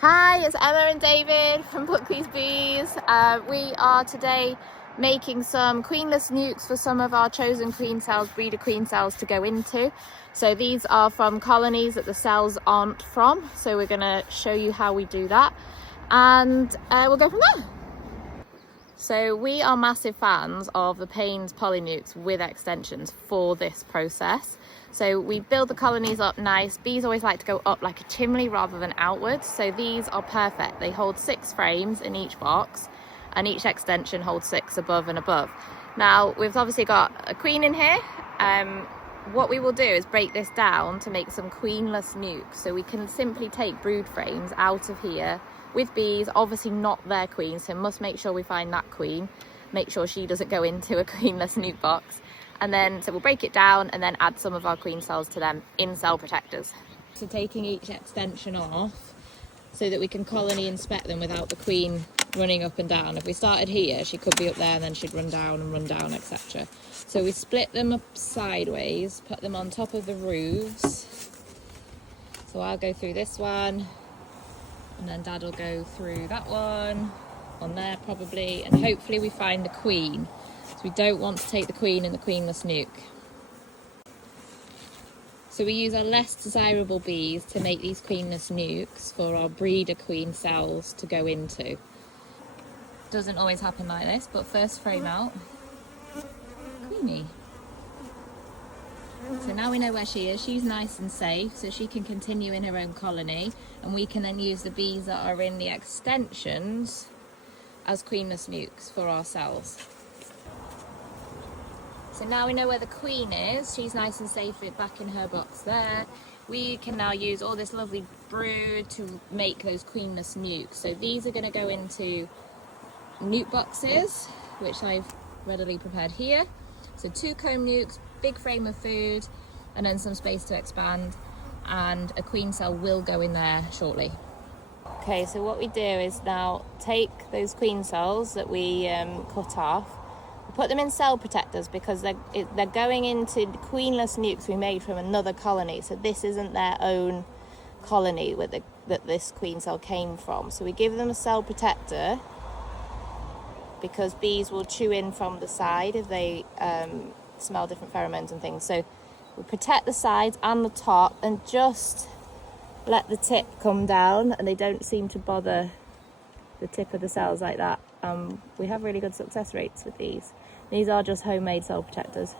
Hi, it's Emma and David from Pluck These Bees. We are today making some queenless nukes for some of our chosen queen cells, breeder queen cells, to go into. So these are from colonies that the cells aren't from. So we're going to show you how we do that, and we'll go from there. So we are massive fans of the Payne's polynukes with extensions for this process. So we build the colonies up nice. Bees always like to go up like a chimney rather than outwards. So these are perfect. They hold 6 frames in each box, and each extension holds 6 above and above. Now we've obviously got a queen in here. What we will do is break this down to make some queenless nukes. So we can simply take brood frames out of here with bees, obviously not their queen, so must make sure we find that queen, make sure she doesn't go into a queenless nuke box. And then, so we'll break it down and then add some of our queen cells to them in cell protectors. So taking each extension off so that we can colony inspect them without the queen running up and down. If we started here, she could be up there and then she'd run down, etc. So we split them up sideways, put them on top of the roofs. So I'll go through this one, and then Dad will go through that one, on there probably, and hopefully we find the queen. So we don't want to take the queen in the queenless nuke. So we use our less desirable bees to make these queenless nukes for our breeder queen cells to go into. Doesn't always happen like this, but first frame out, Queenie. So now we know where she is. She's nice and safe, so she can continue in her own colony, and we can then use the bees that are in the extensions as queenless nukes for our cells. So now we know where the queen is. She's nice and safe back in her box there. We can now use all this lovely brood to make those queenless nukes. So these are going to go into nuke boxes, which I've readily prepared here. So 2 comb nukes, big frame of food, and then some space to expand, and a queen cell will go in there shortly. Okay, so what we do is now take those queen cells that we cut off, put them in cell protectors because they're going into queenless nukes we made from another colony. So this isn't their own colony that this queen cell came from. So we give them a cell protector because bees will chew in from the side if they smell different pheromones and things. So we protect the sides and the top and just let the tip come down, and they don't seem to bother the tip of the cells like that. We have really good success rates with these. These are just homemade cell protectors.